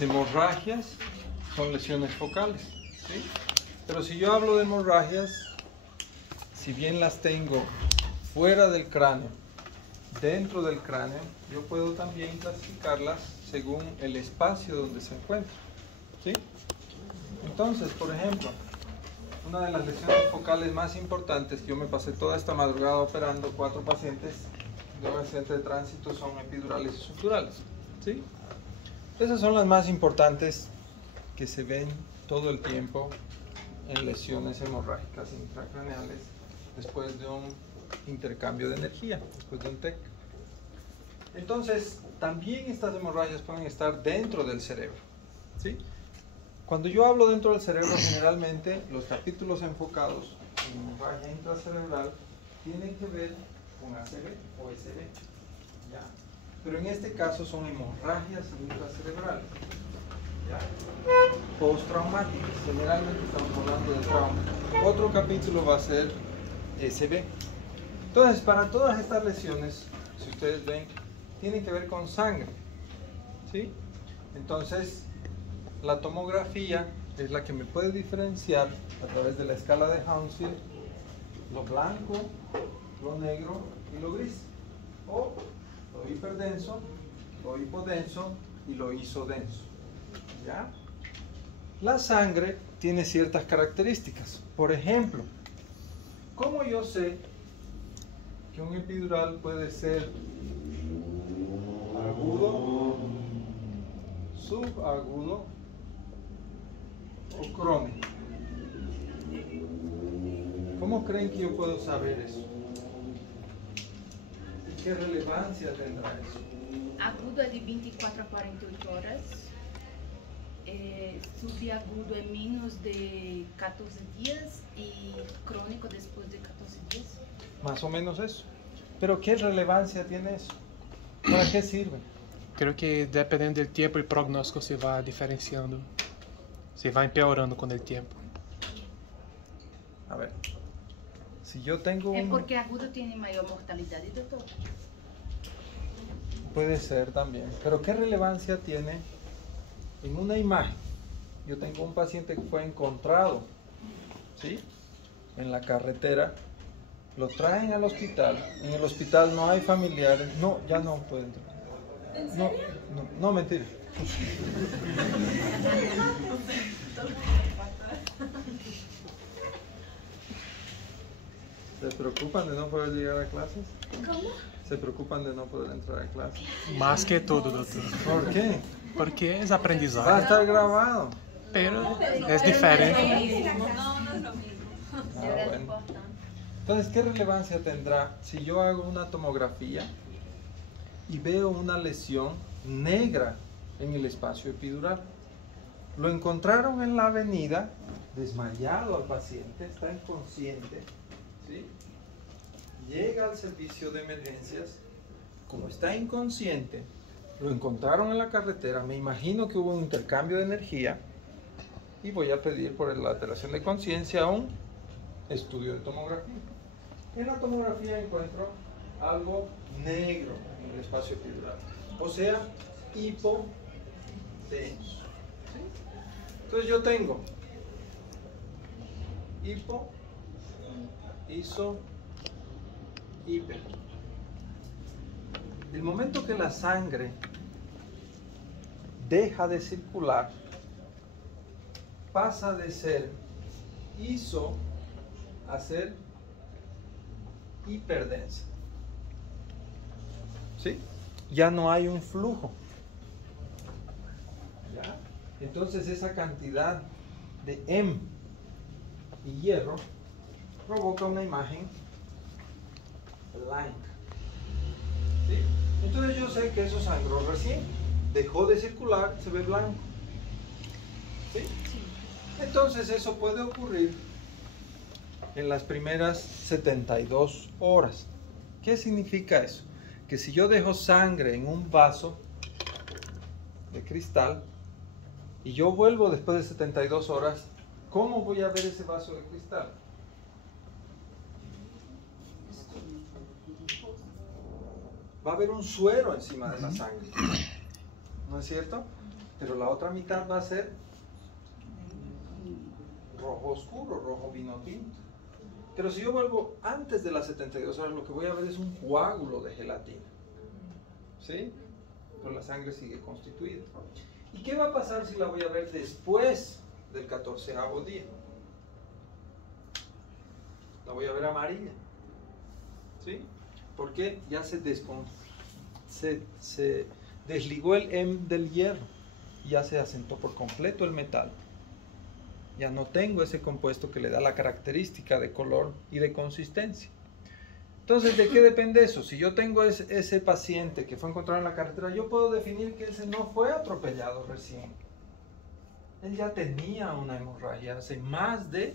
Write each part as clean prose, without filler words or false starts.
Hemorragias son lesiones focales, ¿sí? Pero si yo hablo de hemorragias, si bien las tengo fuera del cráneo, dentro del cráneo, yo puedo también clasificarlas según el espacio donde se encuentran, ¿sí? Entonces, por ejemplo, una de las lesiones focales más importantes, que yo me pasé toda esta madrugada operando 4 pacientes de un accidente de tránsito, son epidurales y subdurales, ¿sí? Esas son las más importantes que se ven todo el tiempo en lesiones hemorrágicas intracraneales después de un intercambio de energía, después de un TEC. Entonces, también estas hemorragias pueden estar dentro del cerebro, ¿sí? Cuando yo hablo dentro del cerebro, generalmente los capítulos enfocados en hemorragia intracerebral tienen que ver con ACV o SB, ¿ya? Pero en este caso son hemorragias intracerebrales, ¿ya? Postraumáticas, generalmente estamos hablando de trauma. Otro capítulo va a ser SB. Entonces, para todas estas lesiones, si ustedes ven, tienen que ver con sangre, ¿sí? Entonces, la tomografía es la que me puede diferenciar a través de la escala de Hounsfield lo blanco, lo negro y lo gris, o lo hiperdenso, lo hipodenso y lo isodenso, ¿ya? La sangre tiene ciertas características. Por ejemplo, ¿cómo yo sé que un epidural puede ser agudo, subagudo o crónico? ¿Cómo creen que yo puedo saber eso? ¿Y qué relevancia tendrá eso? Agudo é de 24 a 48 horas, subagudo é menos de 14 dias e crônico depois de 14 dias. Más o menos eso. Pero ¿qué relevancia tiene eso? ¿Para qué sirve? Creio que dependendo do tempo, o prognóstico se vai diferenciando, se vai empeorando com o tempo. A ver, si yo tengo É porque agudo tem maior mortalidade, doutor? Puede ser también. Pero ¿qué relevancia tiene en una imagen? Yo tengo un paciente que fue encontrado, ¿sí?, en la carretera. Lo traen al hospital. En el hospital no hay familiares. No, ya no pueden entrar. No, no, mentira. ¿Se preocupan de no poder llegar a clases? ¿Cómo? ¿Se preocupan de no poder entrar a clases? Mais que tudo, doutor. ¿Por qué? Porque é Va a aprendizado, estar grabado. pero é diferente. Ah, bueno. Entonces, ¿qué relevancia tendrá si yo hago una tomografía y veo una lesión negra en el espacio epidural? Lo encontraron en la avenida, desmayado al paciente, está inconsciente, ¿sí? Llega al servicio de emergencias, como está inconsciente, lo encontraron en la carretera, me imagino que hubo un intercambio de energía y voy a pedir por la alteración de conciencia un estudio de tomografía. En la tomografía encuentro algo negro en el espacio epidural, o sea, hipodenso, ¿sí? Entonces yo tengo hipo, iso, hiper. El momento que la sangre deja de circular, pasa de ser iso a ser hiperdensa, ¿sí? Ya no hay un flujo, ¿ya? Entonces esa cantidad de M y hierro provoca una imagen blanca, ¿sí? Entonces yo sé que eso sangró recién, dejó de circular, se ve blanco, ¿sí? Entonces eso puede ocurrir en las primeras 72 horas. ¿Qué significa eso? Que si yo dejo sangre en un vaso de cristal y yo vuelvo después de 72 horas, ¿cómo voy a ver ese vaso de cristal? Va a haber un suero encima de la sangre, ¿no es cierto? pero la otra mitad va a ser rojo oscuro, rojo vino tinto. Pero si yo vuelvo antes de las 72 horas, lo que voy a ver es un coágulo de gelatina. ¿Sí? Pero la sangre sigue constituida. ¿Y qué va a pasar si la voy a ver después del 14º día? La voy a ver amarilla. ¿Sí? Porque ya se desligó el M del hierro. Ya se asentó por completo el metal. Ya no tengo ese compuesto que le da la característica de color y de consistencia. Entonces, ¿de qué depende eso? Si yo tengo ese paciente que fue encontrado en la carretera, yo puedo definir que ese no fue atropellado recién. Él ya tenía una hemorragia hace más de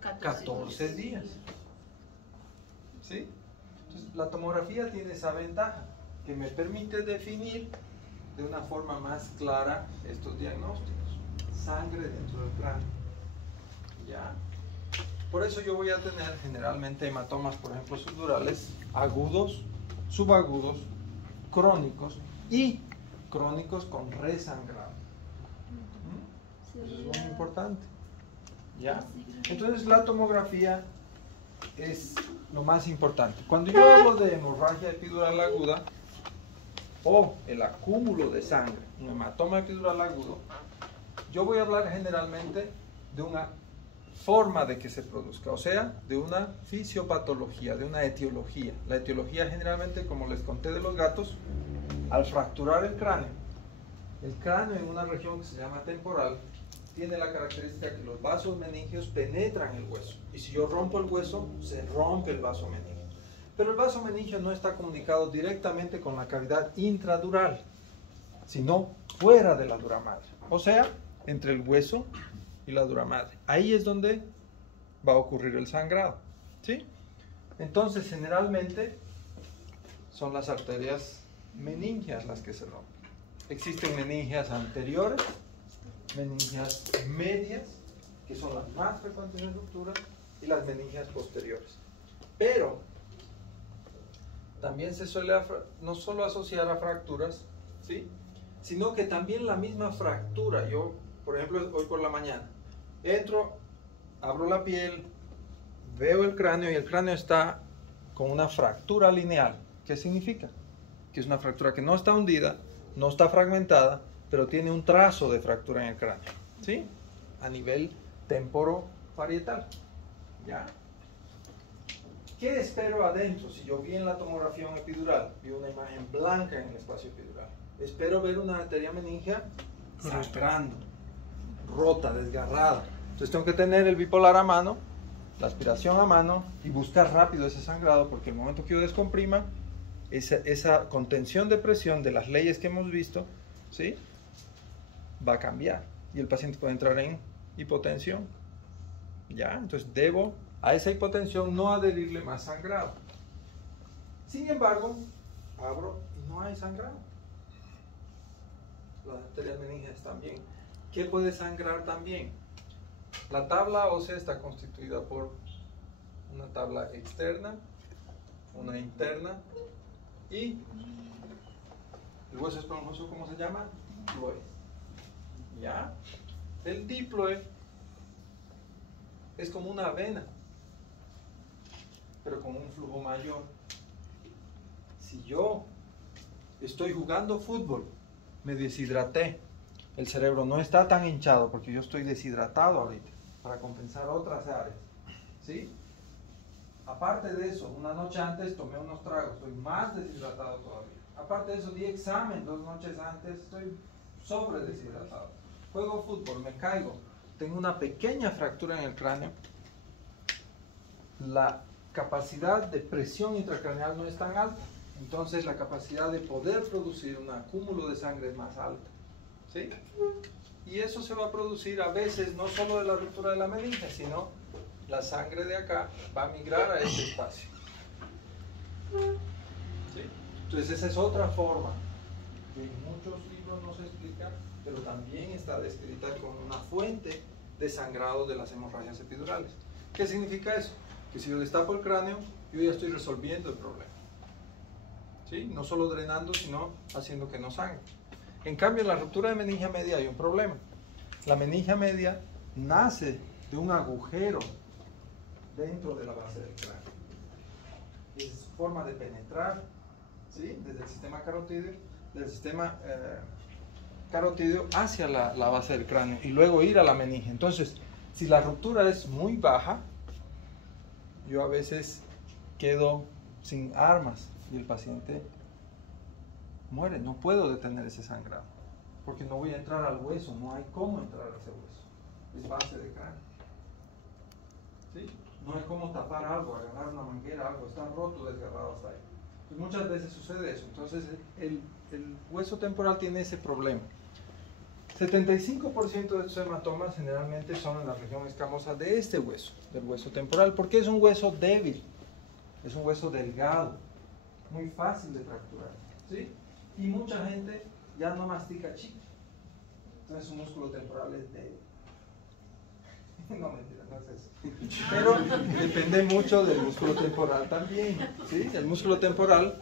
14 días. ¿Sí? Entonces, la tomografía tiene esa ventaja, que me permite definir de una forma más clara estos diagnósticos. Sangre dentro del cráneo. ¿Ya? Por eso yo voy a tener generalmente hematomas, por ejemplo, subdurales, agudos, subagudos, crónicos y crónicos con resangrado. Eso es muy importante. ¿Ya? Entonces la tomografía es lo más importante. Cuando yo hablo de hemorragia epidural aguda o el acúmulo de sangre, un hematoma epidural agudo, yo voy a hablar generalmente de una forma de que se produzca, o sea, de una fisiopatología, de una etiología. La etiología generalmente, como les conté de los gatos, al fracturar el cráneo en una región que se llama temporal, tiene la característica que los vasos meningios penetran el hueso. Y si yo rompo el hueso, se rompe el vaso meningio. Pero el vaso meningio no está comunicado directamente con la cavidad intradural, sino fuera de la dura madre. O sea, entre el hueso y la dura madre. Ahí es donde va a ocurrir el sangrado. ¿Sí? Entonces, generalmente, son las arterias meningias las que se rompen. Existen meningias anteriores, meningias medias, que son las más frecuentes en ruptura, y las meningias posteriores. Pero también se suele no solo asociar a fracturas, ¿sí?, sino que también la misma fractura. Yo, por ejemplo, hoy por la mañana entro, abro la piel, veo el cráneo y el cráneo está con una fractura lineal. ¿Qué significa? Que es una fractura que no está hundida, no está fragmentada, pero tiene un trazo de fractura en el cráneo, ¿sí? A nivel temporoparietal. ¿Ya? ¿Qué espero adentro? Si yo vi en la tomografía epidural, vi una imagen blanca en el espacio epidural, espero ver una arteria meningia sangrando, rota, desgarrada. Entonces tengo que tener el bipolar a mano, la aspiración a mano y buscar rápido ese sangrado, porque el momento que yo descomprima, esa contención de presión de las leyes que hemos visto, ¿sí?, va a cambiar y el paciente puede entrar en hipotensión. ¿Ya? Entonces debo a esa hipotensión no adherirle más sangrado. Sin embargo, abro y no hay sangrado. Las arterias meningias también. ¿Qué puede sangrar también? La tabla ósea está constituida por una tabla externa, una interna y el hueso esponjoso, ¿cómo se llama? Diploe. ¿Ya? El diploe es como una vena, pero con un flujo mayor. Si yo estoy jugando fútbol, me deshidraté, el cerebro no está tan hinchado porque yo estoy deshidratado ahorita, para compensar otras áreas, ¿sí? Aparte de eso, una noche antes tomé unos tragos, estoy más deshidratado todavía. Aparte de eso, di examen 2 noches antes, estoy sobre deshidratado. Juego fútbol, me caigo, tengo una pequeña fractura en el cráneo, la capacidad de presión intracraneal no es tan alta, entonces la capacidad de poder producir un acúmulo de sangre es más alta, ¿sí? Y eso se va a producir a veces no solo de la ruptura de la meninge, sino la sangre de acá va a migrar a este espacio, ¿sí? Entonces esa es otra forma que en muchos libros no se explica, pero también está descrita con una fuente de sangrado de las hemorragias epidurales. ¿Qué significa eso? Que si yo destapo el cráneo, yo ya estoy resolviendo el problema, ¿sí? No solo drenando, sino haciendo que no sangre. En cambio, en la ruptura de meningia media hay un problema. La meningia media nace de un agujero dentro de la base del cráneo. Es su forma de penetrar, ¿sí?, desde el sistema carotídeo, hacia la base del cráneo y luego ir a la meninge. Entonces, si la ruptura es muy baja, yo a veces quedo sin armas y el paciente muere. No puedo detener ese sangrado porque no voy a entrar al hueso, no hay cómo entrar a ese hueso, es base de cráneo, ¿sí? No hay cómo tapar algo, agarrar una manguera, algo, está roto, desgarrado hasta ahí. Pues muchas veces sucede eso. Entonces el hueso temporal tiene ese problema. 75% de estos hematomas generalmente son en la región escamosa de este hueso, del hueso temporal, porque es un hueso débil, es un hueso delgado, muy fácil de fracturar, ¿sí? Y mucha gente ya no mastica chicle, entonces su músculo temporal es débil. No, mentira, no es eso. Pero depende mucho del músculo temporal también, ¿sí? El músculo temporal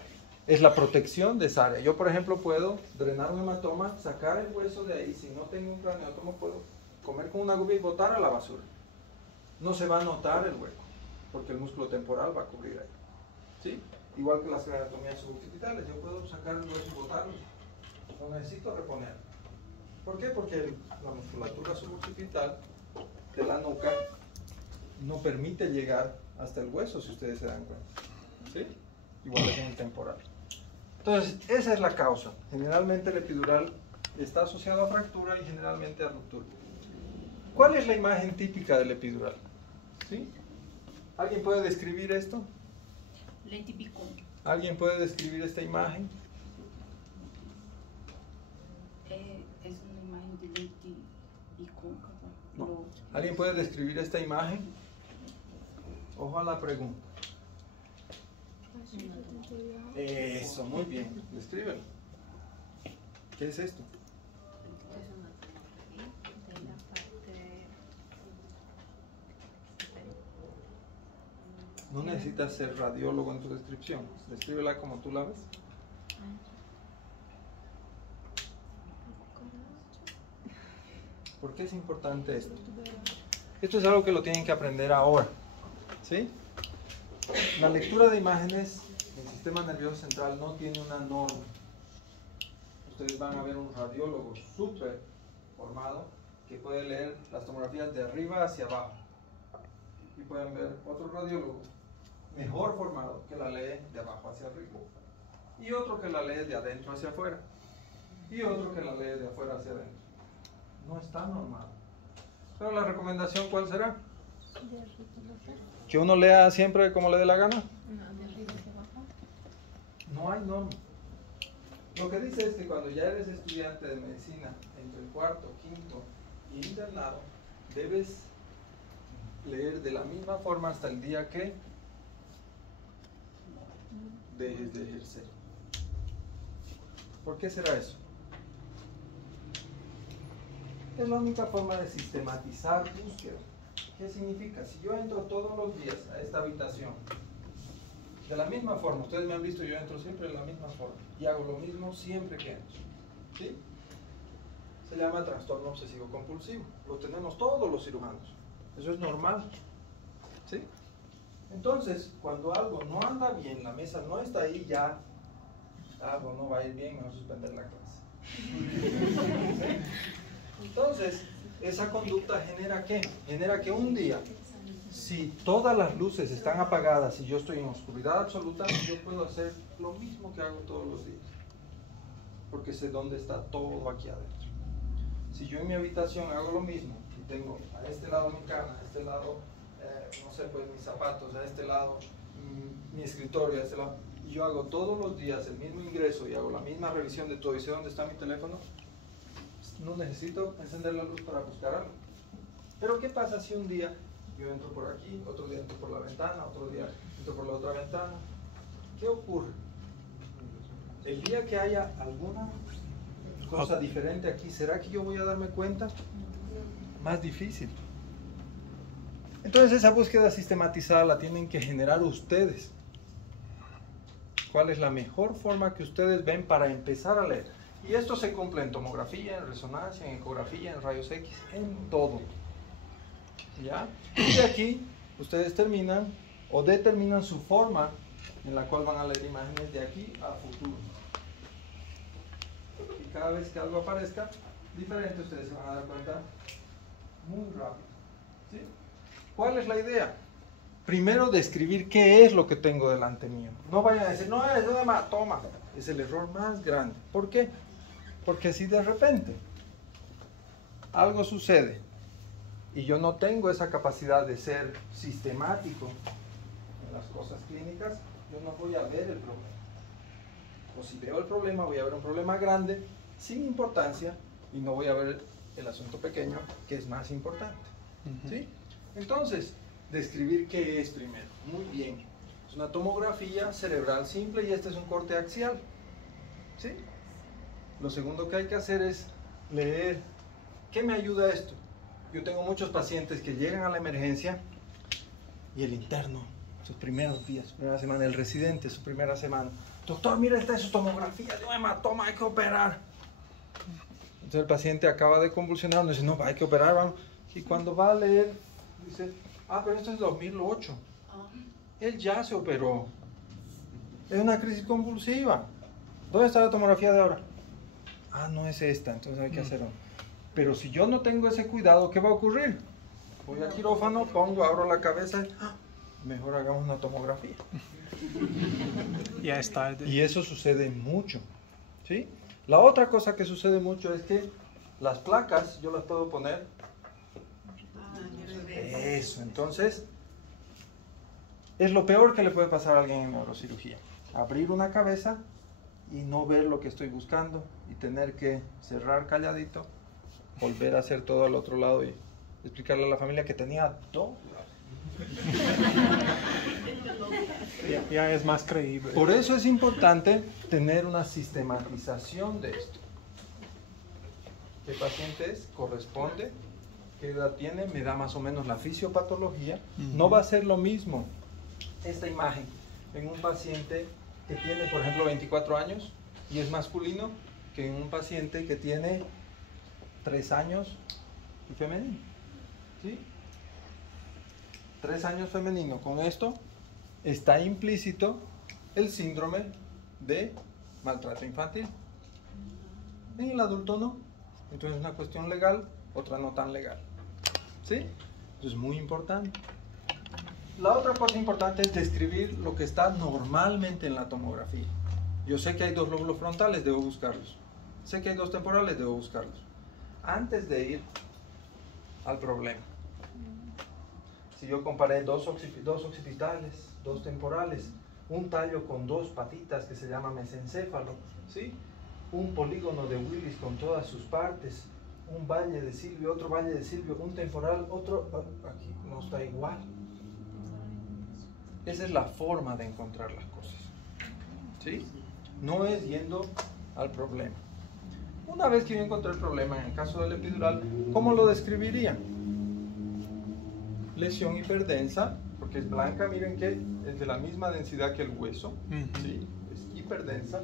es la protección de esa área. Yo, por ejemplo, puedo drenar un hematoma, sacar el hueso de ahí. Si no tengo un craneótomo, puedo comer con una gubia y botar a la basura. No se va a notar el hueco, porque el músculo temporal va a cubrir ahí, ¿sí? Igual que las craneotomías suboccipitales, yo puedo sacar el hueso y botarlo. No necesito reponer. ¿Por qué? Porque la musculatura suboccipital de la nuca no permite llegar hasta el hueso, si ustedes se dan cuenta, ¿sí? Igual es en el temporal. Entonces, esa es la causa. Generalmente el epidural está asociado a fractura y generalmente a ruptura. ¿Cuál es la imagen típica del epidural? ¿Sí? ¿Alguien puede describir esto? Lentibicón. ¿Alguien puede describir esta imagen? Es una imagen de lentibicón. No. ¿Alguien puede describir esta imagen? Ojo a la pregunta. Eso, muy bien. Descríbelo. ¿Qué es esto? Es una tomografía de la parte. No necesitas ser radiólogo en tu descripción. Descríbela como tú la ves. ¿Por qué es importante esto? Esto es algo que lo tienen que aprender ahora, ¿sí? La lectura de imágenes del sistema nervioso central no tiene una norma. Ustedes van a ver un radiólogo súper formado que puede leer las tomografías de arriba hacia abajo. Y pueden ver otro radiólogo mejor formado que la lee de abajo hacia arriba. Y otro que la lee de adentro hacia afuera. Y otro que la lee de afuera hacia adentro. No está normal. Pero la recomendación, ¿cuál será? Que uno lea siempre como le dé la gana. No hay norma. Lo que dice es que cuando ya eres estudiante de medicina, entre el cuarto, quinto y internado, debes leer de la misma forma hasta el día que dejes de ejercer. ¿Por qué será eso? Es la única forma de sistematizar búsqueda. ¿Qué significa? Si yo entro todos los días a esta habitación, de la misma forma, ustedes me han visto, yo entro siempre de la misma forma y hago lo mismo siempre que entro, ¿sí? Se llama trastorno obsesivo compulsivo. Lo tenemos todos los cirujanos. Eso es normal, ¿sí? Entonces, cuando algo no anda bien, la mesa no está ahí, ya algo no va a ir bien, me va a suspender la clase. Entonces, esa conducta genera ¿qué? Genera que un día, si todas las luces están apagadas y yo estoy en oscuridad absoluta, yo puedo hacer lo mismo que hago todos los días, porque sé dónde está todo aquí adentro. Si yo en mi habitación hago lo mismo y tengo a este lado mi cama, a este lado, no sé, pues mis zapatos, a este lado mi escritorio, a este lado, y yo hago todos los días el mismo ingreso y hago la misma revisión de todo y sé dónde está mi teléfono, no necesito encender la luz para buscar algo. Pero ¿qué pasa si un día yo entro por aquí, otro día entro por la ventana, otro día entro por la otra ventana? ¿Qué ocurre? El día que haya alguna cosa diferente aquí, ¿será que yo voy a darme cuenta? Más difícil. Entonces esa búsqueda sistematizada la tienen que generar ustedes. ¿Cuál es la mejor forma que ustedes ven para empezar a leer? Y esto se cumple en tomografía, en resonancia, en ecografía, en rayos X, en todo. ¿Ya? Y de aquí ustedes terminan o determinan su forma en la cual van a leer imágenes de aquí a futuro. Y cada vez que algo aparezca diferente, ustedes se van a dar cuenta muy rápido. ¿Sí? ¿Cuál es la idea? Primero describir qué es lo que tengo delante mío. No vayan a decir, no, es un hematoma. Es el error más grande. ¿Por qué? Porque si de repente algo sucede y yo no tengo esa capacidad de ser sistemático en las cosas clínicas, yo no voy a ver el problema. O si veo el problema, voy a ver un problema grande, sin importancia, y no voy a ver el asunto pequeño, que es más importante. ¿Sí? Entonces, describir qué es primero. Muy bien. Es una tomografía cerebral simple y este es un corte axial. ¿Sí? Lo segundo que hay que hacer es leer. ¿Qué me ayuda esto? Yo tengo muchos pacientes que llegan a la emergencia y el interno, sus primeros días, su primera semana, el residente, su primera semana. Doctor, mira, esta es su tomografía de un hematoma, hay que operar. Entonces el paciente acaba de convulsionar, nos dice, no, hay que operar, vamos. Y cuando va a leer, dice, ah, pero esto es 2008. Él ya se operó. Es una crisis convulsiva. ¿Dónde está la tomografía de ahora? Ah, no es esta, entonces hay que hacer otra. Pero si yo no tengo ese cuidado, ¿qué va a ocurrir? Voy al quirófano, pongo, abro la cabeza y mejor hagamos una tomografía. Ya es tarde. Y eso sucede mucho, ¿sí? La otra cosa que sucede mucho es que las placas, yo las puedo poner. Eso, entonces, es lo peor que le puede pasar a alguien en neurocirugía. Abrir una cabeza y no ver lo que estoy buscando y tener que cerrar calladito, volver a hacer todo al otro lado y explicarle a la familia que tenía dos lados. Ya es más creíble. Por eso es importante tener una sistematización de esto. ¿Qué paciente es? ¿Corresponde? ¿Qué edad tiene? Me da más o menos la fisiopatología. No va a ser lo mismo esta imagen en un paciente que tiene, por ejemplo, 24 años y es masculino, que en un paciente que tiene 3 años y femenino. ¿Sí? 3 años femenino. Con esto está implícito el síndrome de maltrato infantil. En el adulto no. Entonces es una cuestión legal, otra no tan legal. ¿Sí? Eso es muy importante. La otra cosa importante es describir lo que está normalmente en la tomografía. Yo sé que hay 2 lóbulos frontales, debo buscarlos. Sé que hay 2 temporales, debo buscarlos. Antes de ir al problema. Si yo comparé 2 occipitales, 2 temporales, un tallo con 2 patitas que se llama mesencéfalo, ¿sí? Un polígono de Willis con todas sus partes, un valle de Silvio, otro valle de Silvio, un temporal, otro, aquí no está igual. Esa es la forma de encontrar las cosas, ¿sí? No es yendo al problema. Una vez que yo encontré el problema, en el caso del epidural, ¿cómo lo describiría? Lesión hiperdensa, porque es blanca, miren que es de la misma densidad que el hueso, ¿sí? Es hiperdensa.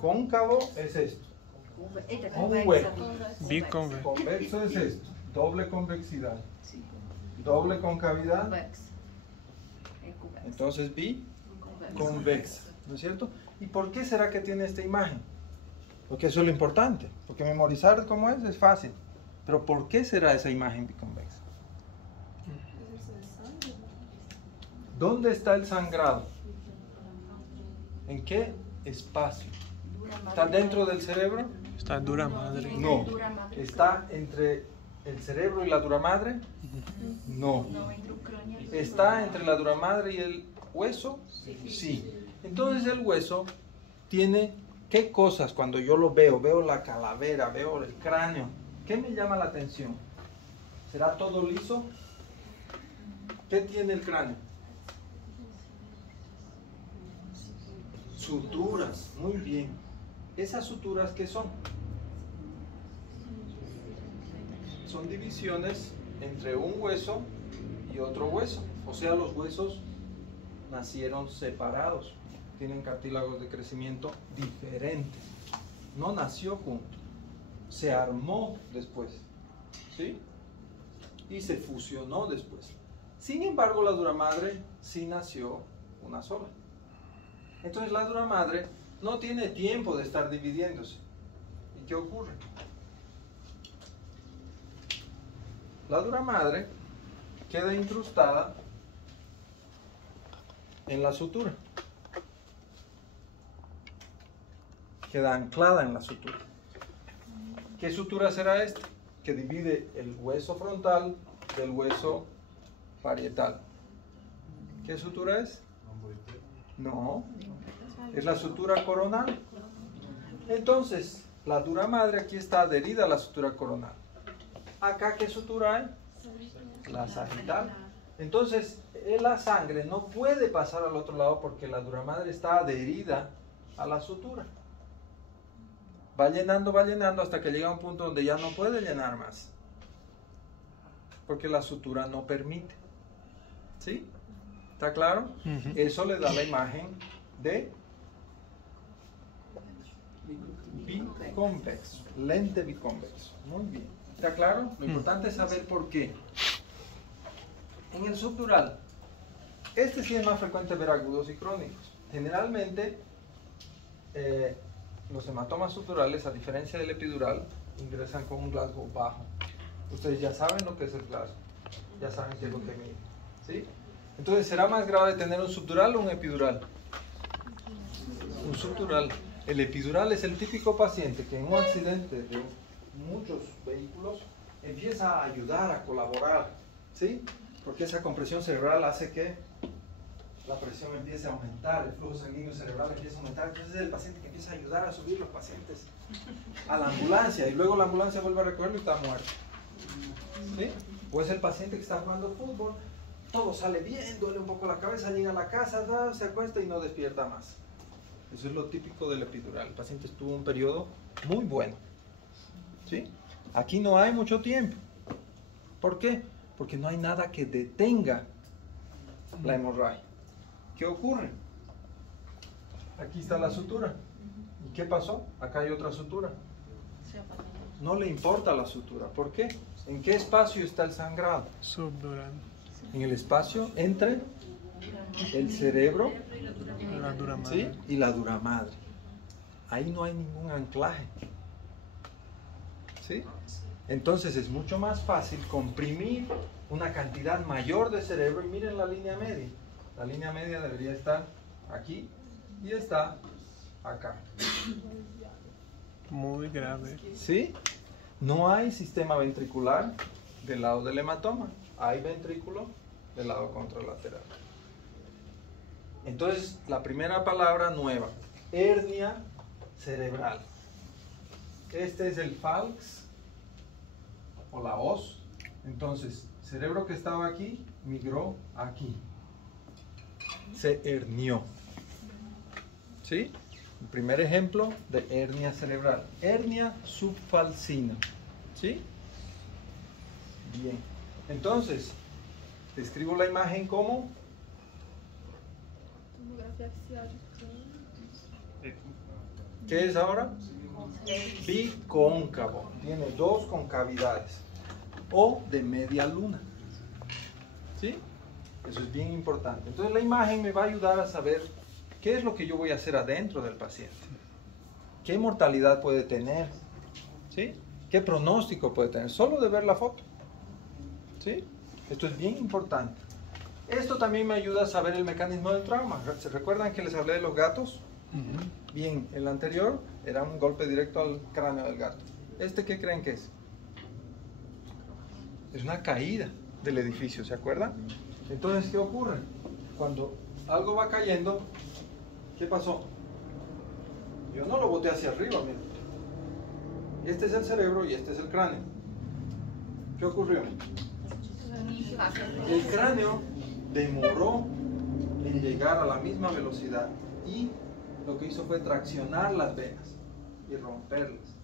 Cóncavo es esto. Convexo. Biconvexo. Convexo es esto. Doble convexidad. Doble concavidad. Entonces biconvexa, ¿no es cierto? ¿Y por qué será que tiene esta imagen? Porque eso es lo importante. Porque memorizar cómo es fácil. Pero ¿por qué será esa imagen biconvexa? ¿Dónde está el sangrado? ¿En qué espacio? ¿Está dentro del cerebro? Está dura madre. No. ¿Está entre el cerebro y la dura madre? No. ¿Está entre la dura madre y el hueso? Sí. Entonces el hueso tiene ¿qué cosas cuando yo lo veo? Veo la calavera, veo el cráneo. ¿Qué me llama la atención? ¿Será todo liso? ¿Qué tiene el cráneo? Suturas, muy bien. ¿Esas suturas qué son? Son divisiones entre un hueso y otro hueso. O sea, los huesos nacieron separados. tienen cartílagos de crecimiento diferentes. No nació junto, se armó después, ¿sí? Y se fusionó después. Sin embargo, la dura madre sí nació una sola. Entonces la dura madre no tiene tiempo de estar dividiéndose. ¿Y qué ocurre? La dura madre queda incrustada en la sutura. Queda anclada en la sutura. ¿Qué sutura será esta? Que divide el hueso frontal del hueso parietal. ¿Qué sutura es? No, es la sutura coronal. Entonces, la dura madre aquí está adherida a la sutura coronal. Acá, ¿qué sutura hay? La sagital. Entonces, la sangre no puede pasar al otro lado porque la dura madre está adherida a la sutura. Va llenando hasta que llega a un punto donde ya no puede llenar más. Porque la sutura no permite. ¿Sí? ¿Está claro? Eso le da la imagen de biconvexo, lente biconvexo. Muy bien. ¿Está claro? Lo importante es saber por qué. En el subdural, este sí es más frecuente ver agudos y crónicos. Generalmente, los hematomas subdurales, a diferencia del epidural, ingresan con un Glasgow bajo. Ustedes ya saben lo que es el Glasgow, ya saben qué es lo que mide, ¿sí? Entonces, ¿será más grave tener un subdural o un epidural? Un subdural. El epidural es el típico paciente que en un accidente de muchos vehículos empieza a ayudar, a colaborar, ¿sí? Porque esa compresión cerebral hace que la presión empiece a aumentar, el flujo sanguíneo cerebral empieza a aumentar, entonces es el paciente que empieza a ayudar a subir los pacientes a la ambulancia y luego la ambulancia vuelve a recogerlo y está muerto, ¿sí? O es el paciente que está jugando fútbol, todo sale bien, duele un poco la cabeza, llega a la casa, se acuesta y no despierta más. Eso es lo típico del epidural. El paciente estuvo un periodo muy bueno, ¿sí? Aquí no hay mucho tiempo. ¿Por qué? Porque no hay nada que detenga la hemorragia. ¿Qué ocurre? Aquí está la sutura. ¿Y qué pasó? Acá hay otra sutura. No le importa la sutura. ¿Por qué? ¿En qué espacio está el sangrado? Subdural. En el espacio entre el cerebro, La dura madre. ¿sí? Y la dura madre. Ahí no hay ningún anclaje, ¿sí? Entonces es mucho más fácil comprimir una cantidad mayor de cerebro. Y miren la línea media. La línea media debería estar aquí y está acá. Muy grave. ¿Sí? No hay sistema ventricular del lado del hematoma. Hay ventrículo del lado contralateral. Entonces, la primera palabra nueva, hernia cerebral. Este es el falx o la hoz. Entonces, cerebro que estaba aquí migró aquí. Se hernió. ¿Sí? El primer ejemplo de hernia cerebral. Hernia subfalcina. ¿Sí? Bien. Entonces, describo la imagen como ¿qué es ahora? Bicóncavo. Tiene dos concavidades. O de media luna. ¿Sí? Eso es bien importante. Entonces la imagen me va a ayudar a saber qué es lo que yo voy a hacer adentro del paciente. ¿Qué mortalidad puede tener? ¿Sí? ¿Qué pronóstico puede tener? Solo de ver la foto. ¿Sí? Esto es bien importante. Esto también me ayuda a saber el mecanismo del trauma. ¿Se recuerdan que les hablé de los gatos? Bien, el anterior era un golpe directo al cráneo del gato. ¿Este qué creen que es? Es una caída del edificio, ¿se acuerdan? Entonces, ¿qué ocurre? Cuando algo va cayendo, ¿qué pasó? Yo no lo boté hacia arriba, miren. Este es el cerebro y este es el cráneo. ¿Qué ocurrió? El cráneo demoró en llegar a la misma velocidad y lo que hizo fue traccionar las venas y romperlas.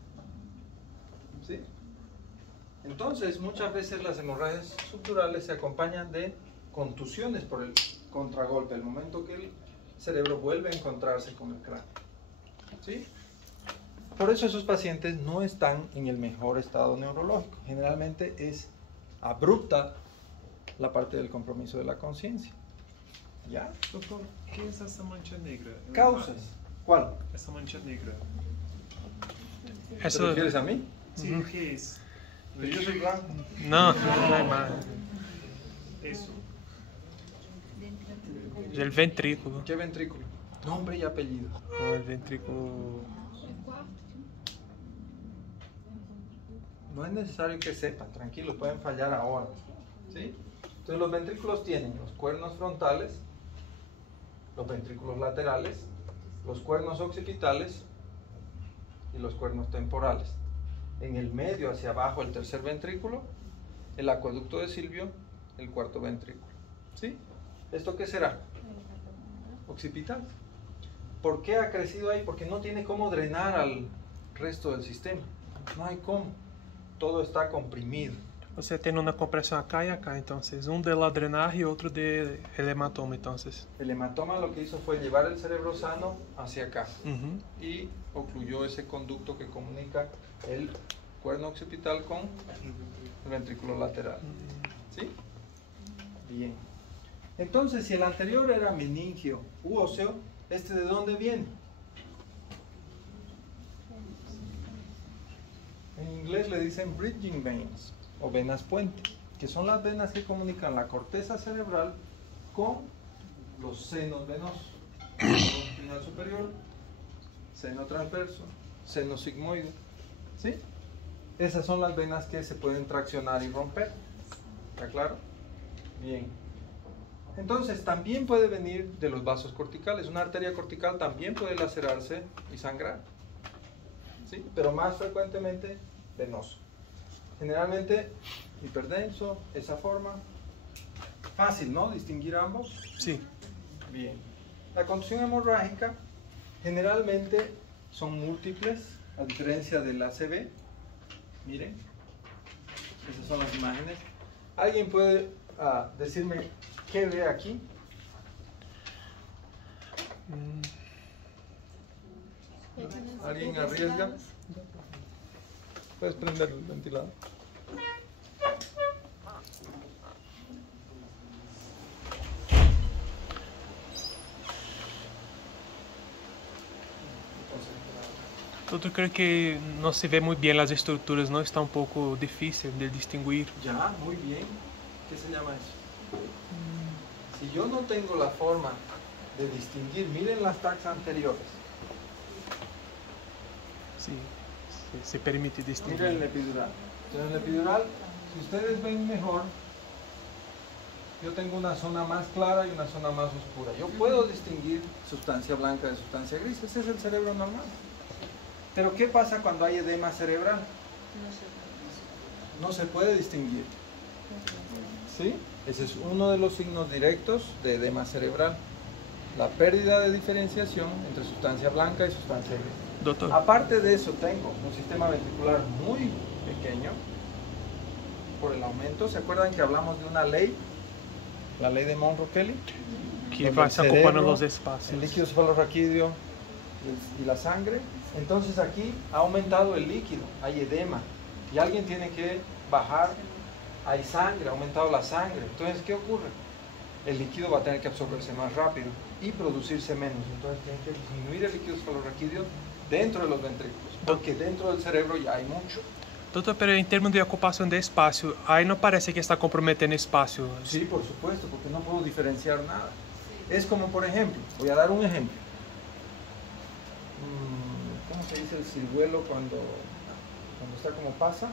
¿Sí? Entonces, muchas veces las hemorragias subdurales se acompañan de contusiones por el contragolpe. El momento que el cerebro vuelve a encontrarse con el cráneo. ¿Sí? Por eso esos pacientes no están en el mejor estado neurológico. Generalmente es abrupta la parte del compromiso de la conciencia. ¿Ya? Doutor, o que é essa mancha negra? Causas. ¿Cuál? Essa mancha negra. ¿Te Eso, refieres a mí? Sim, o que é isso? Pero yo soy blanco. no, no hay más. Isso. El ventrículo. ¿Qué ventrículo? Nombre y apellido. El ventrículo. No es necesario que sepan, tranquilo, pueden fallar ahora. ¿Sí? Entonces los ventrículos tienen los cuernos frontales, los ventrículos laterales, los cuernos occipitales y los cuernos temporales. En el medio, hacia abajo, el tercer ventrículo, el acueducto de Silvio, el cuarto ventrículo. ¿Sí? ¿Esto qué será? Occipital. ¿Por qué ha crecido ahí? Porque no tiene cómo drenar al resto del sistema. No hay cómo. Todo está comprimido. Você tem uma compressão acá e acá, então, um de la drenaje e outro de el hematoma, então. El hematoma lo que hizo fue llevar el cerebro sano hacia acá Uhum. y ocluyó ese conducto que comunica el cuerno occipital con el ventrículo lateral. ¿Sí? Bien. Entonces, si el anterior era meningio u óseo, ¿este de dónde viene? En inglés le dicen bridging veins o venas puente, que son las venas que comunican la corteza cerebral con los senos venosos. Seno espinal superior, seno transverso, seno sigmoide. ¿Sí? Esas son las venas que se pueden traccionar y romper. ¿Está claro? Bien. Entonces, también puede venir de los vasos corticales. Una arteria cortical también puede lacerarse y sangrar. ¿Sí? Pero más frecuentemente venoso. Generalmente hiperdenso, esa forma. Fácil, ¿no? Distinguir ambos. Sim. Bien. La contusión hemorrágica generalmente son múltiples, a diferencia del ACV. Miren, esas son las imágenes. ¿Alguien puede decirme qué ve aquí? ¿Alguien arriesga? ¿Puedes prender el ventilador? Doutor, creio que não se vê muito bem as estruturas, não está um pouco difícil de distinguir. Ya, muy bien. ¿Qué se llama eso? Si yo no tengo la forma de distinguir, miren las tags anteriores. Sim, se permite Miren el distinguir. epidural. Entonces, en el epidural, si ustedes ven mejor, yo tengo una zona más clara y una zona más oscura. Yo puedo distinguir sustancia blanca de sustancia gris. Ese es el cerebro normal. Pero ¿qué pasa cuando hay edema cerebral? No se puede distinguir. ¿Sí? Ese es uno de los signos directos de edema cerebral. La pérdida de diferenciación entre sustancia blanca y sustancia gris. Doutor, Aparte de eso, tengo un sistema ventricular muy pequeño por el aumento. ¿Se acuerdan que hablamos de una ley? La ley de Monroe-Kelly. que donde vai el se ocupando cerebro, os espaços. El líquido cefalorraquídeo y la sangre. Entonces aquí ha aumentado el líquido, hay edema. Y alguien tiene que bajar, hay sangre, ha aumentado la sangre. Entonces, ¿qué ocurre? El líquido va a tener que absorberse más rápido y producirse menos. Entonces tiene que disminuir el líquido cefalorraquídeo dentro de los ventrículos, porque dentro del cerebro ya hay mucho. Doutor, pero em termos de ocupação de espaço, aí não parece que está comprometendo espaço. Sí, por supuesto, porque no puedo diferenciar nada. Es como, por ejemplo, voy a dar un ejemplo. ¿Cómo se dice el ciruelo cuando está como pasa?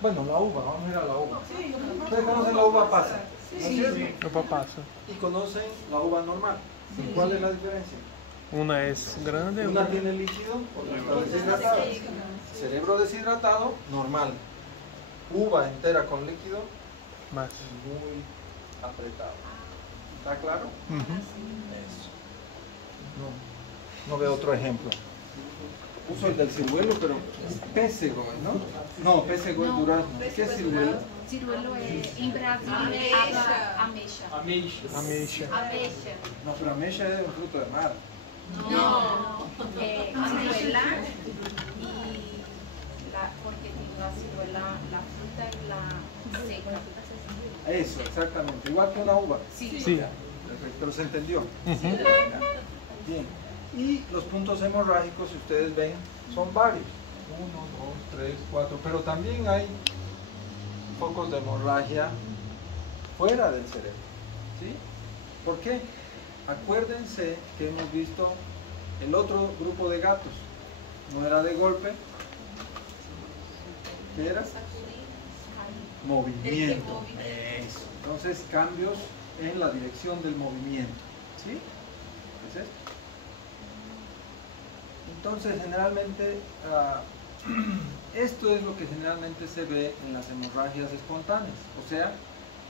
Bueno, la uva, vamos a ir a la uva. Ustedes conocen la uva pasa, ¿no es cierto? Eu passo. Y conocen la uva normal. ¿Y cuál es la diferencia? Uma é grande, Una tiene líquido, otra está deshidratada. Cerebro deshidratado, normal. Uva entera con líquido, mais. muy apretado. ¿Está claro? Uhum. Eso. No veo otro ejemplo. uso el del ciruelo, pero es pésego, ¿no? No, pésego es durazno. ¿Qué es ciruelo? Ciruelo en Brasil ameixa. Ameixa. No, pero ameixa es un fruto de mar. No, ciruela porque tiene la ciruela, la fruta y la seca. Eso, exactamente. Igual que una uva. Sí. Sí. Perfecto, pero se entendió. Ujú. Bien. Y los puntos hemorrágicos, si ustedes ven, son varios. 1, 2, 3, 4. Pero también hay focos de hemorragia fuera del cerebro. ¿Sí? ¿Por qué? Acuérdense que hemos visto el otro grupo de gatos. No era de golpe. ¿Qué era? Movimiento. Eso. Entonces, cambios en la dirección del movimiento. ¿Sí? ¿Es esto? Entonces, generalmente, esto es lo que generalmente se ve en las hemorragias espontáneas, o sea,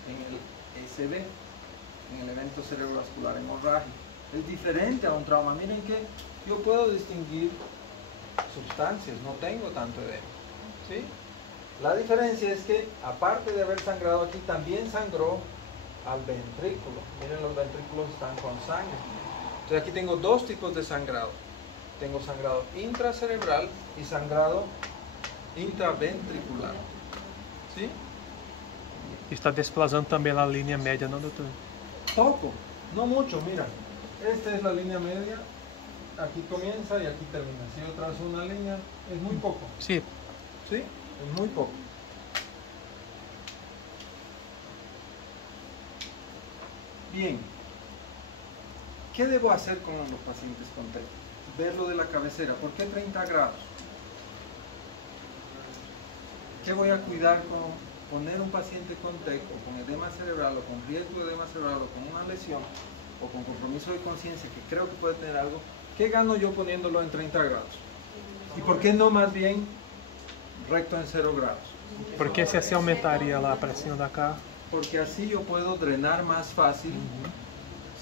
en el ECV, en el evento cerebrovascular hemorrágico. Es diferente a un trauma. Miren que yo puedo distinguir sustancias, no tengo tanto edema. ¿Sí? La diferencia es que, aparte de haber sangrado aquí, también sangró al ventrículo. Miren, los ventrículos están con sangre. Entonces aquí tengo dos tipos de sangrado. Tengo sangrado intracerebral y sangrado intraventricular. ¿Sí? Está desplazando também a linha média, não, doutor? Poco, no mucho, mira. Esta es la línea media. Aquí comienza y aquí termina. Si yo trazo una línea, es muy poco. Sim. ¿Sí? Es muy poco. Bien. ¿Qué debo hacer con los pacientes con TEC? Verlo de la cabecera. ¿Por qué 30 grados? ¿Qué voy a cuidar con poner un paciente con TEC o con edema cerebral o con riesgo de edema cerebral o con una lesión o con compromiso de conciencia que creo que puede tener algo? ¿Qué gano yo poniéndolo en 30 grados? ¿Y por qué no más bien recto en 0 grados? Porque se assim aumentaria lá a pressão da cá. Porque así yo puedo drenar más fácil,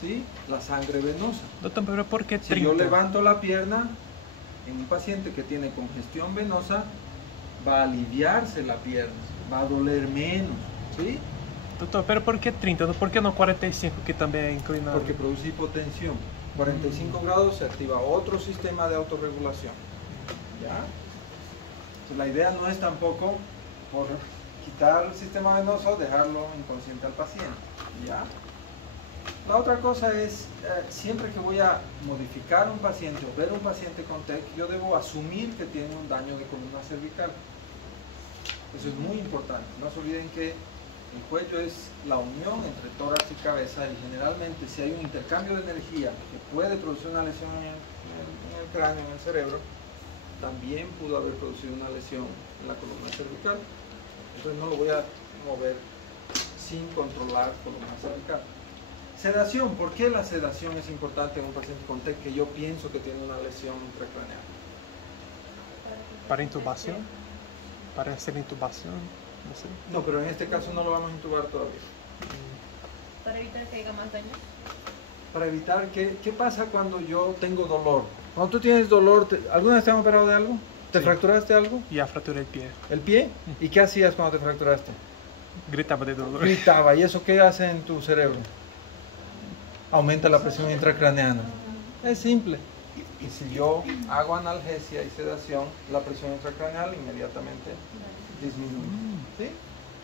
¿sí?, la sangre venosa. Doutor, pero por que 30? Si yo levanto la pierna en un paciente que tiene congestión venosa, va a aliviarse la pierna, va a doler menos, ¿sí? Doutor, pero por que 30? Por que não 45, que também é inclinado? Porque produce hipotensión. 45 grados se activa otro sistema de autorregulación. ¿Ya? Entonces, la idea no es tampoco por quitar el sistema venoso, dejarlo inconsciente al paciente. ¿Ya? La otra cosa es, siempre que voy a modificar un paciente o ver un paciente con TEC, yo debo asumir que tiene un daño de columna cervical. Eso es muy importante. No se olviden que el cuello es la unión entre tórax y cabeza, y generalmente si hay un intercambio de energía que puede producir una lesión en el cráneo, en el cerebro, también pudo haber producido una lesión en la columna cervical. Entonces no lo voy a mover sin controlar columna cervical. Sedación. ¿Por qué la sedación es importante en un paciente con TEC que yo pienso que tiene una lesión intracraneal? Para intubação? Para hacer intubação? Não sei. No, pero en este caso no lo vamos a intubar todavía. Para evitar que haya más daño. Para evitar que... ¿Qué pasa cuando yo tengo dolor? Cuando tú tienes dolor, ¿alguna vez te han operado de algo? ¿Te Sí. fracturaste algo? E a fratura del pé. ¿El pie? ¿Y qué hacías cuando te fracturaste? Gritava de dolor. Gritaba. ¿Y eso qué hace en tu cerebro? Aumenta la presión intracraneana. Es simple. Y si yo hago analgesia y sedación, la presión intracraneal inmediatamente disminuye. ¿Sí?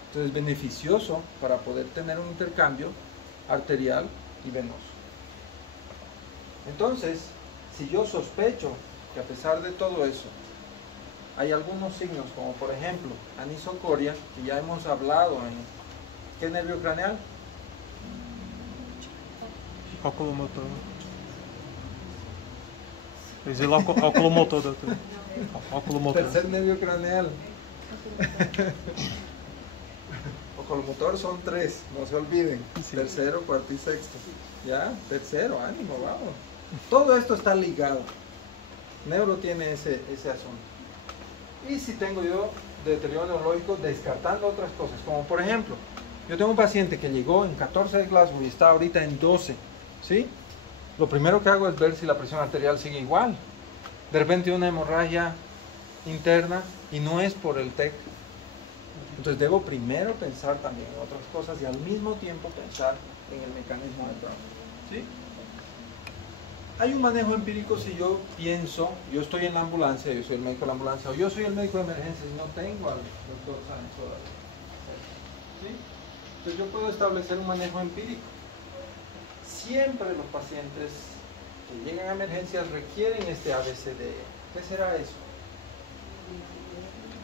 Entonces es beneficioso para poder tener un intercambio arterial y venoso. Entonces, si yo sospecho que a pesar de todo eso, hay algunos signos, como por ejemplo anisocoria, que ya hemos hablado en... ¿Qué nervio craneal? Oculomotor. Diz ele oculomotor, doutor. Oculomotor. Tercer nervio craneal. Oculomotor son 3, no se olviden. Sí. Tercero, cuarto y sexto. Ya, tercero, ánimo, vamos. Todo esto está ligado. Neuro tiene ese asunto. Y si tengo yo deterioro neurológico descartando otras cosas, como por ejemplo, yo tengo un paciente que llegó en 14 de Glasgow y está ahorita en 12, ¿sí? Lo primero que hago es ver si la presión arterial sigue igual. De repente una hemorragia interna y no es por el TEC. Entonces debo primero pensar también en otras cosas y al mismo tiempo pensar en el mecanismo de trauma. ¿Sí? Hay un manejo empírico si yo pienso, yo estoy en la ambulancia, yo soy el médico de la ambulancia, o yo soy el médico de emergencias y no tengo al doctor Sáenz todavía. ¿Sí? Entonces yo puedo establecer un manejo empírico. Siempre los pacientes que llegan a emergencias requieren este ABCDE. ¿Qué será eso?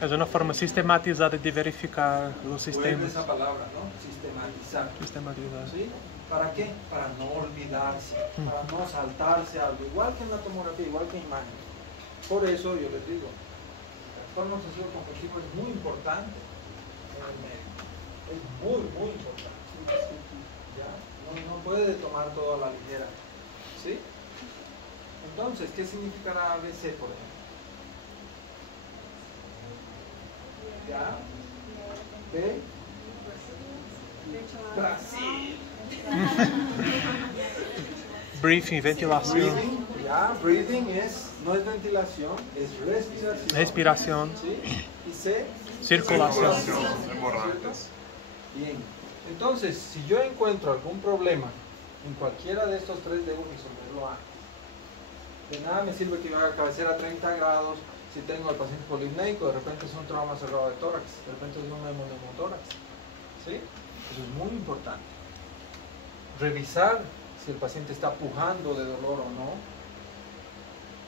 Es una forma sistematizada de verificar los Vuelve sistemas. esa palabra, ¿no? Sistematizar. Sistematizada. ¿Sí? ¿Para qué? Para no olvidarse, para no saltarse algo, igual que en la tomografía, igual que en imagen. Por eso yo les digo, el trastorno obsesivo compulsivo es muy importante en el médico. Es muy, muy importante. ¿Ya? No puede tomar todo a la ligera. ¿Sí? Entonces, ¿qué significará ABC, por ejemplo? ¿Ya? B. Brasil. Briefing, ventilación, Breathing, ya, breathing no es ventilación, es respiración. respiración, ¿Sí? Y C, circulación. Hemorragias. bien. Entonces, si yo encuentro algún problema en cualquiera de estos tres de unísono, lo hago. De nada me sirve que yo haga cabecera a 30 grados si tengo al paciente polipneico, de repente es un trauma cerrado de tórax, de repente es un neumotórax. ¿Sí? Eso es muy importante. Revisar si el paciente está pujando de dolor o no.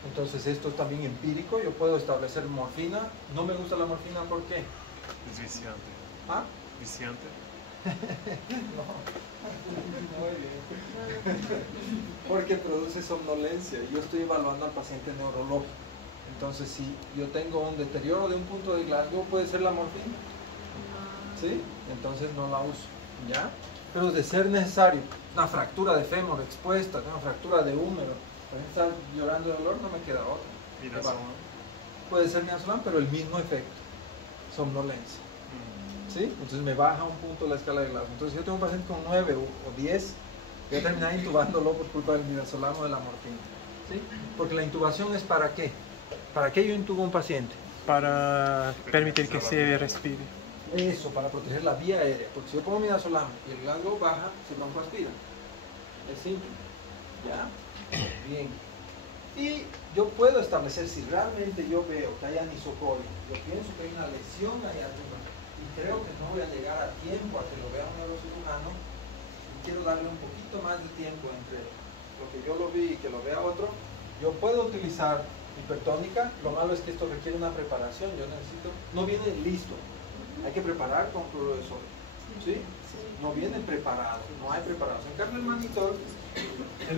Entonces esto es también empírico. Yo puedo establecer morfina. No me gusta la morfina, ¿por qué? Es viciante. ¿Ah? Viciante. No. Muy bien. Porque produce somnolencia. Yo estoy evaluando al paciente neurológico. Entonces si yo tengo un deterioro de un punto de Glasgow, puede ser la morfina. ¿Sí? Entonces no la uso. ¿Ya? Pero de ser necesario, una fractura de fémur expuesta, una fractura de húmero, para estar llorando de dolor, no me queda otra. Midazolam. Puede ser midazolam, pero el mismo efecto, somnolencia. ¿Sí? Entonces me baja un punto la escala de Glasgow. Entonces si yo tengo un paciente con 9 o 10, voy a terminar intubándolo por culpa del midazolam o de la morfina. ¿Sí? Porque la intubación es ¿para qué? ¿Para qué yo intubo a un paciente? Para permitir que se respire. Eso, para proteger la vía aérea. Porque si yo pongo midazolam y el Glasgow baja, se broncoaspira. Es simple. ¿Ya? Bien. Y yo puedo establecer si realmente yo veo que hay anisocoria, yo pienso que hay una lesión ahí arriba y creo que no voy a llegar a tiempo a que lo vea un neurocirujano y quiero darle un poquito más de tiempo entre lo que yo lo vi y que lo vea otro, yo puedo utilizar hipertónica. Lo malo es que esto requiere una preparación. Yo necesito, no viene listo, hay que preparar con cloruro de sodio. ¿Sí? No viene preparado, no hay preparación. En cambio el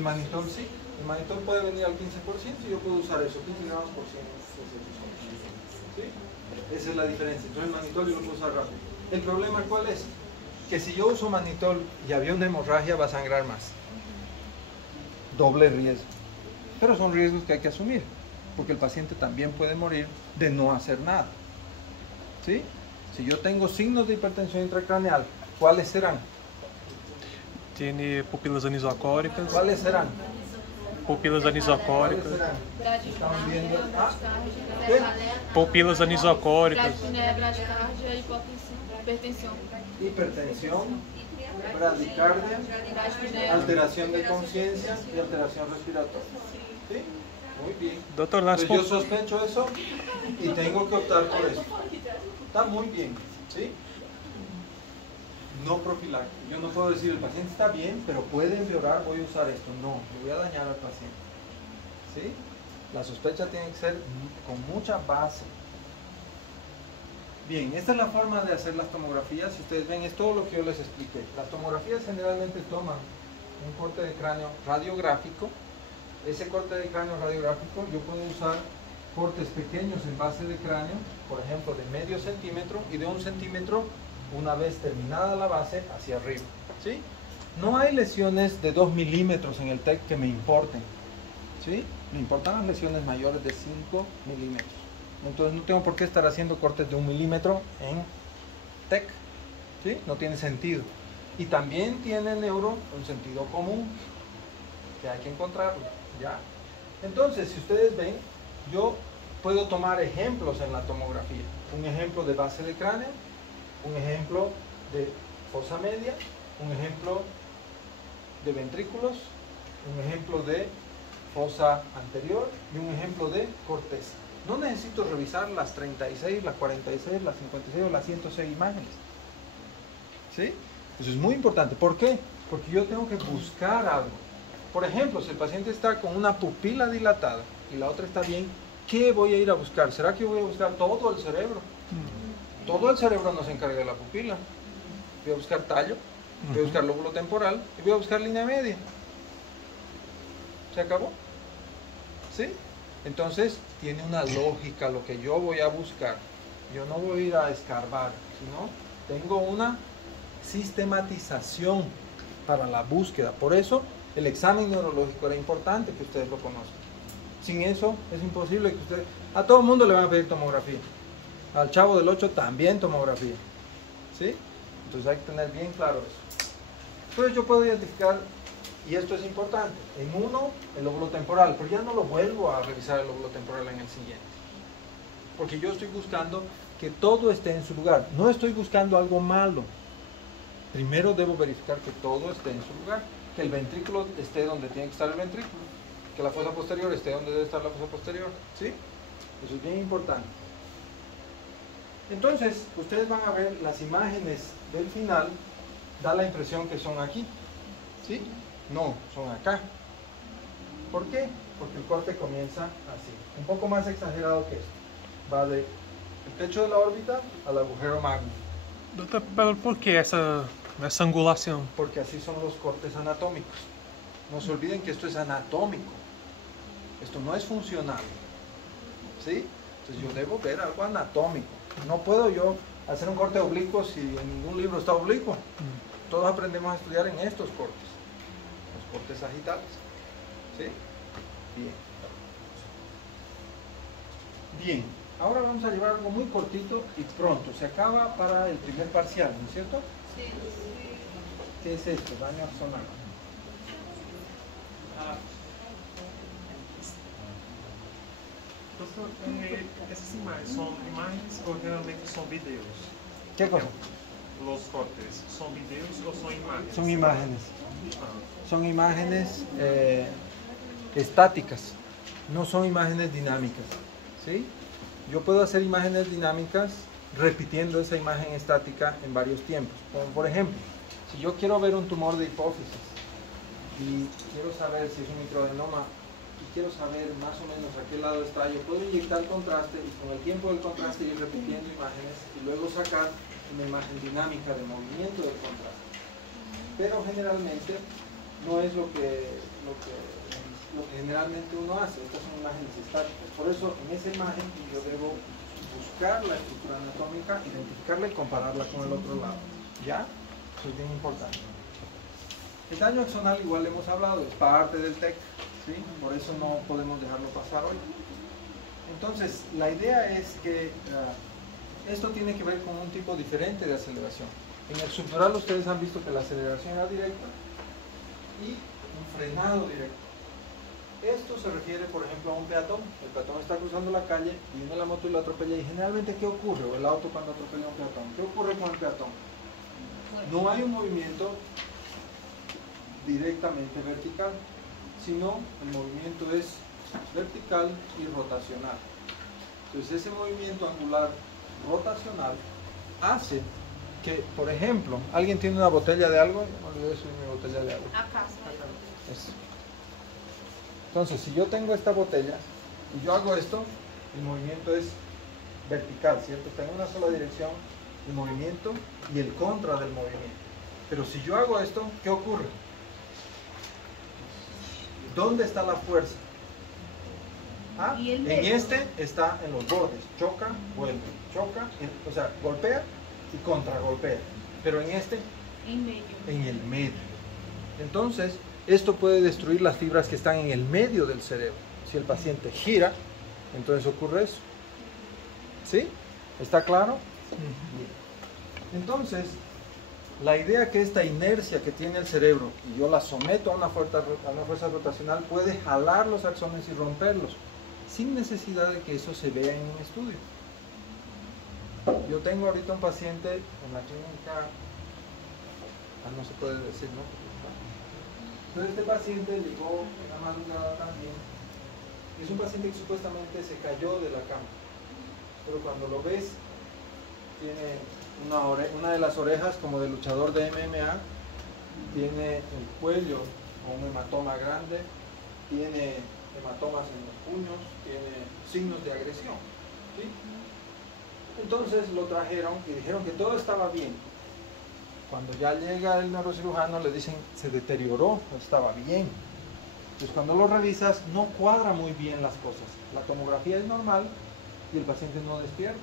manitol sí. El manitol puede venir al 15% y yo puedo usar eso, 15 gramos por 100. ¿Sí? Esa es la diferencia. Entonces el manitol yo lo puedo usar rápido. ¿El problema cuál es? Que si yo uso manitol y había una hemorragia, va a sangrar más. Doble riesgo. Pero son riesgos que hay que asumir, porque el paciente también puede morir de no hacer nada. ¿Sí? Si yo tengo signos de hipertensión intracraneal, ¿cuáles serán? Tiene pupilas anisocóricas. ¿Cuáles serán? Pupilas ¿Cuáles anisocóricas. serán? Estamos viendo. ¿Ah? Pupilas anisocóricas. Bradicardia, bradicardia, hipertensão. Hipertensión, bradicardia, alteración de conciencia y alteración respiratoria. ¿Sí? Muy bien. Doctor, las Entonces yo sospecho eso y tengo que optar por eso. Está muy bien. ¿Sí? No profiláctico. Yo no puedo decir el paciente está bien, pero puede empeorar, voy a usar esto. No, le voy a dañar al paciente. ¿Sí? La sospecha tiene que ser con mucha base. Bien, esta es la forma de hacer las tomografías. Si ustedes ven, es todo lo que yo les expliqué. Las tomografías generalmente toman un corte de cráneo radiográfico. Ese corte de cráneo radiográfico yo puedo usar cortes pequeños en base de cráneo, por ejemplo de medio centímetro y de 1 centímetro una vez terminada la base hacia arriba. ¿Sí? No hay lesiones de 2 milímetros en el TEC que me importen. ¿Sí? Me importan las lesiones mayores de 5 milímetros. Entonces no tengo por qué estar haciendo cortes de 1 milímetro en TEC. ¿Sí? No tiene sentido. Y también tiene neuro un sentido común que hay que encontrarlo. ¿Ya? Entonces, si ustedes ven, yo puedo tomar ejemplos en la tomografía. Un ejemplo de base de cráneo, un ejemplo de fosa media, un ejemplo de ventrículos, un ejemplo de fosa anterior y un ejemplo de corteza. No necesito revisar las 36, las 46, las 56 o las 106 imágenes. ¿Sí? Eso es muy importante. ¿Por qué? Porque yo tengo que buscar algo. Por ejemplo, si el paciente está con una pupila dilatada y la otra está bien, ¿qué voy a ir a buscar? ¿Será que yo voy a buscar todo el cerebro? Todo el cerebro no se encarga de la pupila. Voy a buscar tallo, voy a buscar lóbulo temporal y voy a buscar línea media. ¿Se acabó? ¿Sí? Entonces, tiene una lógica lo que yo voy a buscar. Yo no voy a ir a escarbar, sino tengo una sistematización para la búsqueda. Por eso, el examen neurológico era importante que ustedes lo conozcan. Sin eso, es imposible que ustedes... A todo el mundo le van a pedir tomografía. Al chavo del 8 también tomografía. ¿Sí? Entonces hay que tener bien claro eso. Entonces yo puedo identificar, y esto es importante, en uno el lóbulo temporal, pero ya no lo vuelvo a revisar el lóbulo temporal en el siguiente. Porque yo estoy buscando que todo esté en su lugar. No estoy buscando algo malo. Primero debo verificar que todo esté en su lugar. Que el ventrículo esté donde tiene que estar el ventrículo. Que la fosa posterior esté donde debe estar la fosa posterior. ¿Sí? Eso es bien importante. Entonces, ustedes van a ver las imágenes del final, da la impresión que son aquí. ¿Sí? No, son acá. ¿Por qué? Porque el corte comienza así. Un poco más exagerado que esto. Va del techo de la órbita al agujero magno. Doutor, pero por que essa angulação? Porque así son los cortes anatómicos. No se olviden que esto es anatómico. Esto no es funcional. ¿Sí? Entonces yo debo ver algo anatómico. No puedo yo hacer un corte oblicuo si en ningún libro está oblicuo. Todos aprendemos a estudiar en estos cortes. Los cortes sagitales. ¿Sí? Bien. Bien. Ahora vamos a llevar algo muy cortito y pronto. Se acaba para el primer parcial, ¿no es cierto? Sí. ¿Qué es esto? Daño axonal. Professor, essas imagens são imagens ou geralmente são vídeos? ¿Qué cosa? Los cortes, ¿son vídeos o son imágenes? Son imágenes. Ah, Son imágenes estáticas. No son imágenes dinámicas. ¿Sí? Yo puedo hacer imágenes dinámicas repitiendo esa imagen estática en varios tiempos. Como por ejemplo, si yo quiero ver un tumor de hipófisis y quiero saber si es un microadenoma y quiero saber más o menos a qué lado está, yo puedo inyectar contraste y con el tiempo del contraste ir repitiendo imágenes y luego sacar una imagen dinámica de movimiento del contraste. Pero generalmente no es lo que generalmente uno hace. Estas son imágenes estáticas. Por eso en esa imagen yo debo buscar la estructura anatómica, identificarla y compararla con el otro lado. ¿Ya? Eso es bien importante. El daño axonal igual hemos hablado, es parte del TEC, ¿sí? Por eso no podemos dejarlo pasar hoy. Entonces, la idea es que esto tiene que ver con un tipo diferente de aceleración. En el subdural ustedes han visto que la aceleración era directa y un frenado directo. Esto se refiere, por ejemplo, a un peatón. El peatón está cruzando la calle, viene la moto y lo atropella. Y generalmente, ¿qué ocurre? O el auto cuando atropella a un peatón. ¿Qué ocurre con el peatón? No hay un movimiento directamente vertical, sino el movimiento es vertical y rotacional. Entonces, ese movimiento angular rotacional hace que, por ejemplo, alguien tiene una botella de algo, no olvidé subir mi botella de agua. Acá. Eso. Entonces, si yo tengo esta botella y yo hago esto, el movimiento es vertical, ¿cierto? Está en una sola dirección el movimiento y el contra del movimiento. Pero si yo hago esto, ¿qué ocurre? ¿Dónde está la fuerza? Ah, Y el en medio. este está en los bordes. Choca, vuelve. Choca, o sea, golpea y contragolpea. Pero en este, En medio. en el medio. Entonces, esto puede destruir las fibras que están en el medio del cerebro. Si el paciente gira, entonces ocurre eso. ¿Sí? ¿Está claro? Bien. Entonces, la idea que esta inercia que tiene el cerebro, y yo la someto a una fuerza rotacional, puede jalar los axones y romperlos. sin necesidad de que eso se vea en un estudio. Yo tengo ahorita un paciente en la clínica, no se puede decir, ¿no? Entonces este paciente llegó en la madrugada también. Es un paciente que supuestamente se cayó de la cama, pero cuando lo ves, tiene una de las orejas como de luchador de MMA, tiene el cuello con un hematoma grande, tiene hematomas en los puños, tiene signos de agresión, ¿sí? Entonces lo trajeron y dijeron que todo estaba bien. Cuando ya llega el neurocirujano le dicen se deterioró, no estaba bien. Entonces cuando lo revisas no cuadra muy bien las cosas. La tomografía es normal y el paciente no despierta.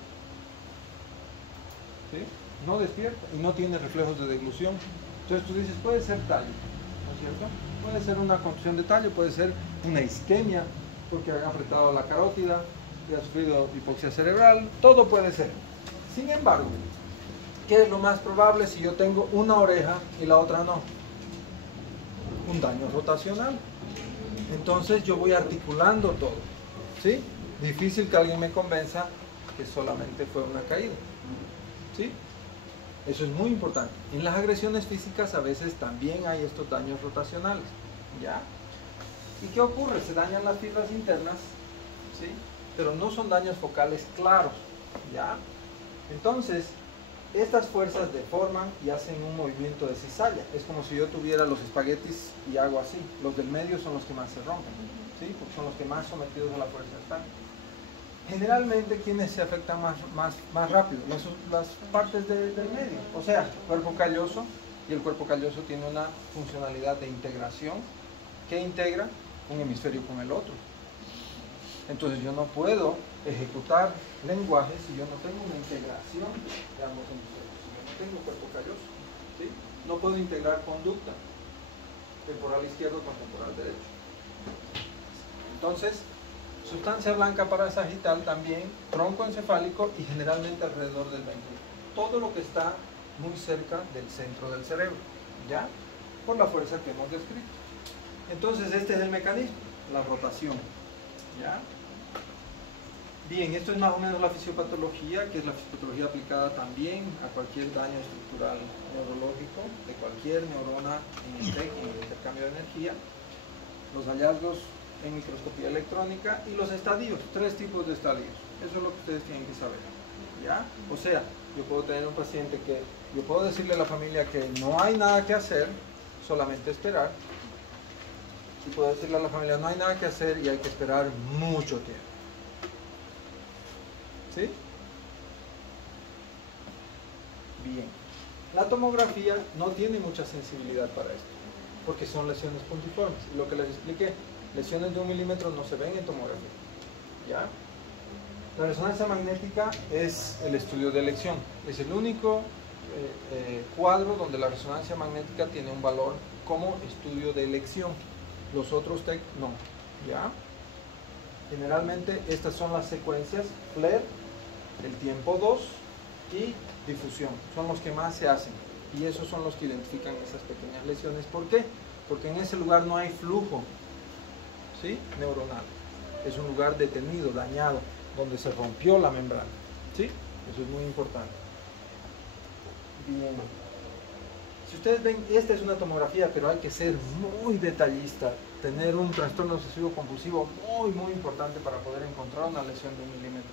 ¿Sí? No despierta y no tiene reflejos de deglución. Entonces tú dices puede ser tallo, ¿no es cierto? Puede ser una contusión de tallo, puede ser una isquemia porque han apretado la carótida, que ha sufrido hipoxia cerebral, todo puede ser. Sin embargo, ¿qué es lo más probable si yo tengo una oreja y la otra no? Un daño rotacional. Entonces yo voy articulando todo, ¿sí? Difícil que alguien me convenza que solamente fue una caída, ¿sí? Eso es muy importante. En las agresiones físicas a veces también hay estos daños rotacionales, ¿ya? ¿Y qué ocurre? Se dañan las fibras internas, ¿sí? Pero no son daños focales claros, ¿ya? Entonces, estas fuerzas deforman y hacen un movimiento de cizalla. Es como si yo tuviera los espaguetis y hago así. Los del medio son los que más se rompen, ¿sí? Porque son los que más sometidos a la fuerza están. Generalmente, ¿quiénes se afectan más rápido? Las partes del medio. O sea, cuerpo calloso, y el cuerpo calloso tiene una funcionalidad de integración que integra un hemisferio con el otro. Entonces yo no puedo ejecutar lenguaje si yo no tengo una integración de ambos hemisferios, si yo no tengo cuerpo calloso, ¿sí? No puedo integrar conducta, temporal izquierdo con temporal derecho. Entonces, sustancia blanca parasagital también, tronco encefálico y generalmente alrededor del ventrículo. Todo lo que está muy cerca del centro del cerebro, ¿ya? Por la fuerza que hemos descrito. Entonces este es el mecanismo, la rotación, ¿ya? Bien, esto es más o menos la fisiopatología, que es la fisiopatología aplicada también a cualquier daño estructural neurológico de cualquier neurona en el TEC, en el intercambio de energía, los hallazgos en microscopía electrónica y los estadios, 3 tipos de estadios. Eso es lo que ustedes tienen que saber, ¿ya? O sea, yo puedo tener un paciente que, yo puedo decirle a la familia que no hay nada que hacer, solamente esperar, y puedo decirle a la familia no hay nada que hacer y hay que esperar mucho tiempo. ¿Sí? Bien. La tomografía no tiene mucha sensibilidad para esto, porque son lesiones puntiformes. Y lo que les expliqué, lesiones de 1 milímetro no se ven en tomografía. ¿Ya? La resonancia magnética es el estudio de elección. Es el único cuadro donde la resonancia magnética tiene un valor como estudio de elección. Los otros TEC no. ¿Ya? Generalmente estas son las secuencias FLAIR, el tiempo 2 y difusión. Son los que más se hacen. Y esos son los que identifican esas pequeñas lesiones. ¿Por qué? Porque en ese lugar no hay flujo, ¿sí? Neuronal. Es un lugar detenido, dañado, donde se rompió la membrana, ¿sí? Eso es muy importante. Bien. Si ustedes ven, esta es una tomografía, pero hay que ser muy detallista, tener un trastorno obsesivo compulsivo muy importante para poder encontrar una lesión de 1 milímetro.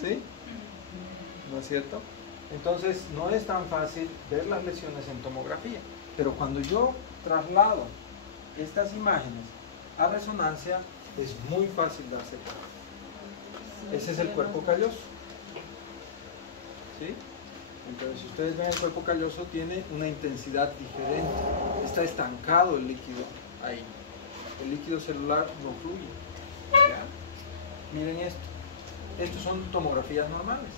¿Sí? ¿No es cierto? Entonces, no es tan fácil ver las lesiones en tomografía, pero cuando yo traslado estas imágenes a resonancia, es muy fácil darse cuenta. Ese es el cuerpo calloso. ¿Sí? Entonces, si ustedes ven el cuerpo calloso, tiene una intensidad diferente. Está estancado el líquido ahí. El líquido celular no fluye. ¿Ya? Miren esto. Estos son tomografías normales.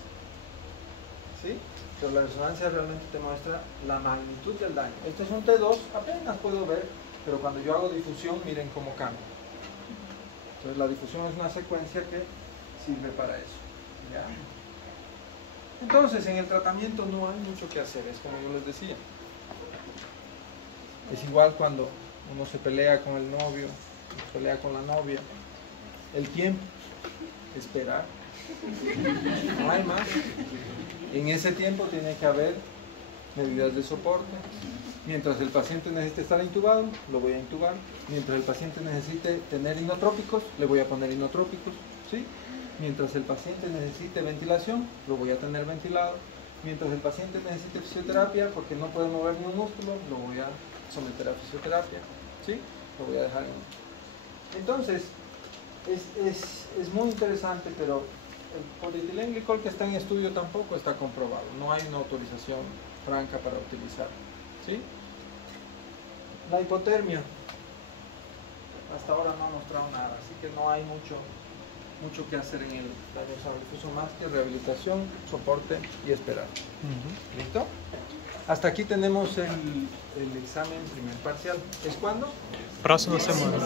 ¿Sí? Pero la resonancia realmente te muestra la magnitud del daño. Este es un T2, apenas puedo ver, pero cuando yo hago difusión, miren cómo cambia. Entonces la difusión es una secuencia que sirve para eso. ¿Ya? Entonces, en el tratamiento no hay mucho que hacer, es como yo les decía. Es igual cuando uno se pelea con el novio, se pelea con la novia, el tiempo, esperar, no hay más. En ese tiempo tiene que haber medidas de soporte. Mientras el paciente necesite estar intubado, lo voy a intubar. Mientras el paciente necesite tener inotrópicos, le voy a poner inotrópicos, ¿sí? Mientras el paciente necesite ventilación, lo voy a tener ventilado. Mientras el paciente necesite fisioterapia, porque no puede mover ni un músculo, lo voy a someter a fisioterapia, ¿sí? Lo voy a dejar en... Entonces, es muy interesante, pero el polietilenglicol que está en estudio tampoco está comprobado. No hay una autorización franca para utilizar, ¿sí? La hipotermia hasta ahora no ha mostrado nada, así que no hay mucho que hacer en el daño difuso más que rehabilitación, soporte y esperar. ¿Listo? Hasta aquí tenemos el examen primer parcial. ¿Es cuándo? Próxima semana.